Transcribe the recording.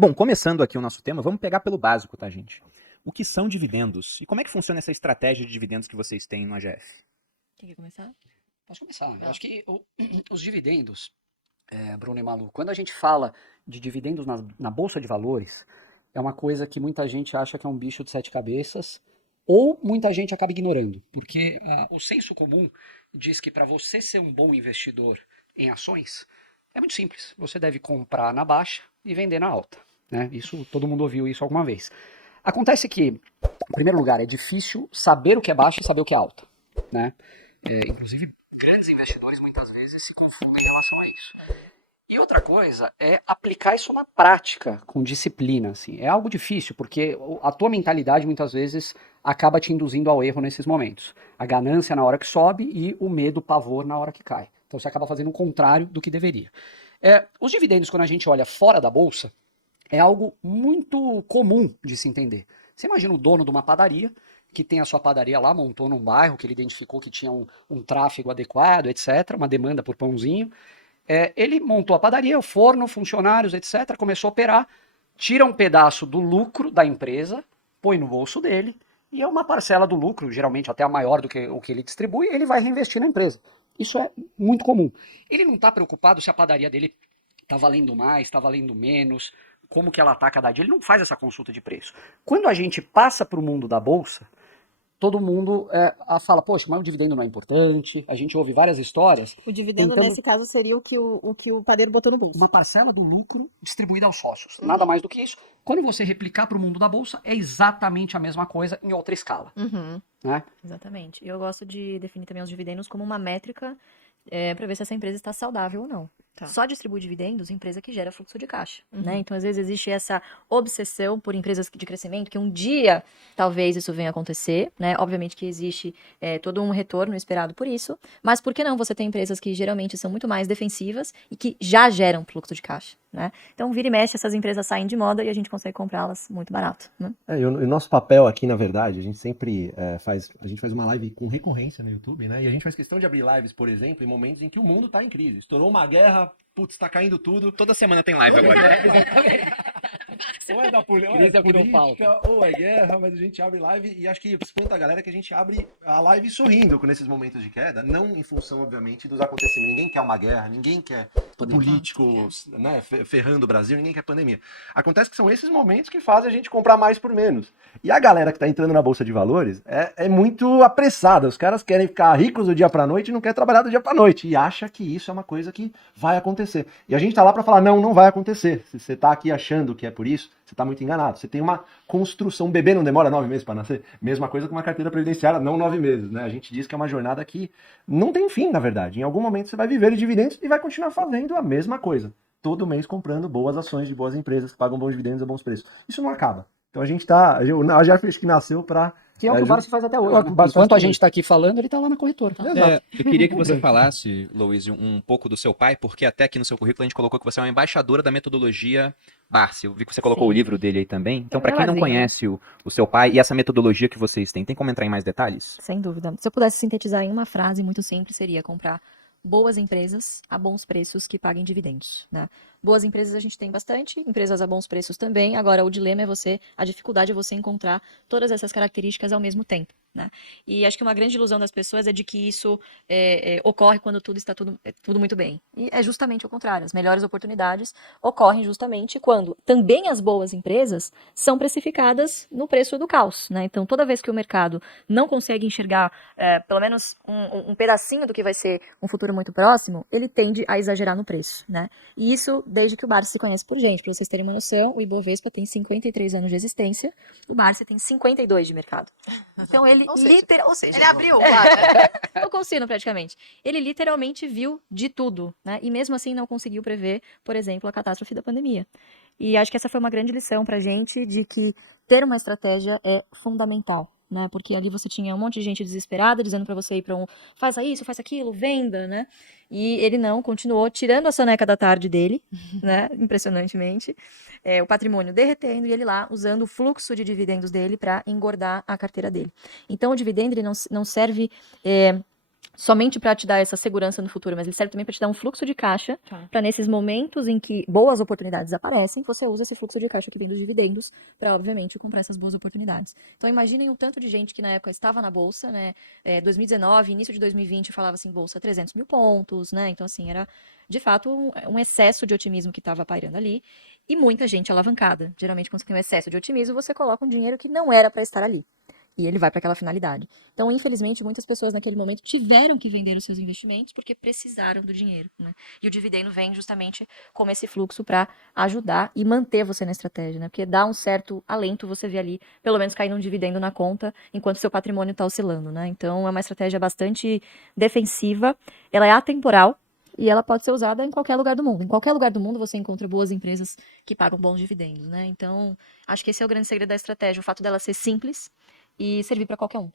Bom, começando aqui o nosso tema, vamos pegar pelo básico, tá, gente? O que são dividendos? E como é que funciona essa estratégia de dividendos que vocês têm no AGF? Quer começar? Posso começar. Eu Ah. acho que os dividendos, Bruno e Malu, quando a gente fala de dividendos na Bolsa de Valores, é uma coisa que muita gente acha que é um bicho de sete cabeças, ou muita gente acaba ignorando, porque o senso comum diz que para você ser um bom investidor em ações, é muito simples. Você deve comprar na baixa e vender na alta, né? Isso, todo mundo ouviu isso alguma vez. Acontece que, em primeiro lugar, é difícil saber o que é baixa e saber o que é alta, né? Inclusive, grandes investidores muitas vezes se confundem em relação a isso. E outra coisa é aplicar isso na prática, com disciplina, assim. É algo difícil, porque a tua mentalidade muitas vezes acaba te induzindo ao erro nesses momentos. A ganância na hora que sobe e o medo, o pavor na hora que cai. Então você acaba fazendo o contrário do que deveria. Os dividendos, quando a gente olha fora da bolsa, é algo muito comum de se entender. Você imagina o dono de uma padaria, que tem a sua padaria lá, montou num bairro que ele identificou que tinha um tráfego adequado, etc., uma demanda por pãozinho. Ele montou a padaria, o forno, funcionários, etc., começou a operar, tira um pedaço do lucro da empresa, põe no bolso dele, e é uma parcela do lucro, geralmente até a maior do que o que ele distribui, ele vai reinvestir na empresa. Isso é muito comum. Ele não está preocupado se a padaria dele está valendo mais, está valendo menos, como que ela está cada dia. Ele não faz essa consulta de preço. Quando a gente passa para o mundo da bolsa, todo mundo fala, poxa, mas o dividendo não é importante. A gente ouve várias histórias. O dividendo, nesse caso, seria o que o padeiro botou no bolso. Uma parcela do lucro distribuída aos sócios. Nada mais do que isso. Quando você replicar para o mundo da bolsa, é exatamente a mesma coisa em outra escala. Uhum. Né? Exatamente. E eu gosto de definir também os dividendos como uma métrica para ver se essa empresa está saudável ou não. Tá. Só distribui dividendos empresa que gera fluxo de caixa, né? Então, às vezes, existe essa obsessão por empresas de crescimento, que um dia, talvez, isso venha a acontecer, né? Obviamente que existe todo um retorno esperado por isso, mas por que não você tem empresas que geralmente são muito mais defensivas e que já geram fluxo de caixa, né? Então, vira e mexe, essas empresas saem de moda e a gente consegue comprá-las muito barato, né? E o nosso papel aqui, na verdade, a gente sempre faz uma live com recorrência no YouTube, né? E a gente faz questão de abrir lives, por exemplo, em momentos em que o mundo está em crise. Estourou uma guerra, putz, tá caindo tudo. Toda semana tem live agora. Ou é da política, ou é guerra, mas a gente abre live e acho que espanta a galera que a gente abre a live sorrindo nesses momentos de queda, não em função, obviamente, dos acontecimentos. Ninguém quer uma guerra, ninguém quer políticos, né, ferrando o Brasil, ninguém quer pandemia. Acontece que são esses momentos que fazem a gente comprar mais por menos. E a galera que tá entrando na Bolsa de Valores é muito apressada. Os caras querem ficar ricos do dia pra noite e não querem trabalhar do dia pra noite. E acha que isso é uma coisa que vai acontecer. E a gente tá lá pra falar, não vai acontecer. Se você tá aqui achando que é por isso, você está muito enganado. Você tem uma construção. Um bebê não demora 9 meses para nascer. Mesma coisa com uma carteira previdenciária, não 9 meses. Né? A gente diz que é uma jornada que não tem fim, na verdade. Em algum momento você vai viver de dividendos e vai continuar fazendo a mesma coisa. Todo mês comprando boas ações de boas empresas que pagam bons dividendos a bons preços. Isso não acaba. Então a gente tá. A Jeffers que nasceu para. Que é o que o Barsi faz até hoje. Enquanto a gente está aqui falando, ele está lá na corretora. Eu queria que você falasse, Luiz, um pouco do seu pai, porque até aqui no seu currículo a gente colocou que você é uma embaixadora da metodologia Barsi. Eu vi que você colocou o livro dele aí também. Então, para quem não conhece o seu pai e essa metodologia que vocês têm, tem como entrar em mais detalhes? Sem dúvida. Se eu pudesse sintetizar em uma frase muito simples, seria comprar boas empresas a bons preços que paguem dividendos, né? Boas empresas a gente tem bastante, empresas a bons preços também. Agora, o dilema a dificuldade é você encontrar todas essas características ao mesmo tempo, né? E acho que uma grande ilusão das pessoas é de que isso ocorre quando tudo está tudo muito bem. E é justamente o contrário. As melhores oportunidades ocorrem justamente quando também as boas empresas são precificadas no preço do caos, né? Então, toda vez que o mercado não consegue enxergar pelo menos um pedacinho do que vai ser um futuro muito próximo, ele tende a exagerar no preço, né? E isso desde que o Barsi se conhece por gente. Para vocês terem uma noção, o Ibovespa tem 53 anos de existência, o Barsi tem 52 de mercado. Então ele Ele abriu, o Consino praticamente. Ele literalmente viu de tudo, né? E mesmo assim não conseguiu prever, por exemplo, a catástrofe da pandemia. E acho que essa foi uma grande lição pra gente de que ter uma estratégia é fundamental, né? Porque ali você tinha um monte de gente desesperada dizendo pra você ir pra faça isso, faça aquilo, venda, né? E ele não, continuou tirando a soneca da tarde dele, né? Impressionantemente. O patrimônio derretendo e ele lá usando o fluxo de dividendos dele para engordar a carteira dele. Então o dividendo ele não serve somente para te dar essa segurança no futuro, mas ele serve também para te dar um fluxo de caixa, Tá. para nesses momentos em que boas oportunidades aparecem, você usa esse fluxo de caixa que vem dos dividendos para, obviamente, comprar essas boas oportunidades. Então, imaginem o tanto de gente que na época estava na bolsa, né? 2019, início de 2020, falava assim, bolsa 300 mil pontos, né? Então, assim, era de fato um excesso de otimismo que estava pairando ali e muita gente alavancada. Geralmente, quando você tem um excesso de otimismo, você coloca um dinheiro que não era para estar ali. E ele vai para aquela finalidade. Então, infelizmente, muitas pessoas naquele momento tiveram que vender os seus investimentos porque precisaram do dinheiro, né? E o dividendo vem justamente como esse fluxo para ajudar e manter você na estratégia, né? Porque dá um certo alento você ver ali, pelo menos caindo um dividendo na conta, enquanto seu patrimônio está oscilando, né? Então, é uma estratégia bastante defensiva, ela é atemporal e ela pode ser usada em qualquer lugar do mundo. Em qualquer lugar do mundo você encontra boas empresas que pagam bons dividendos, né? Então, acho que esse é o grande segredo da estratégia, o fato dela ser simples e servir para qualquer um.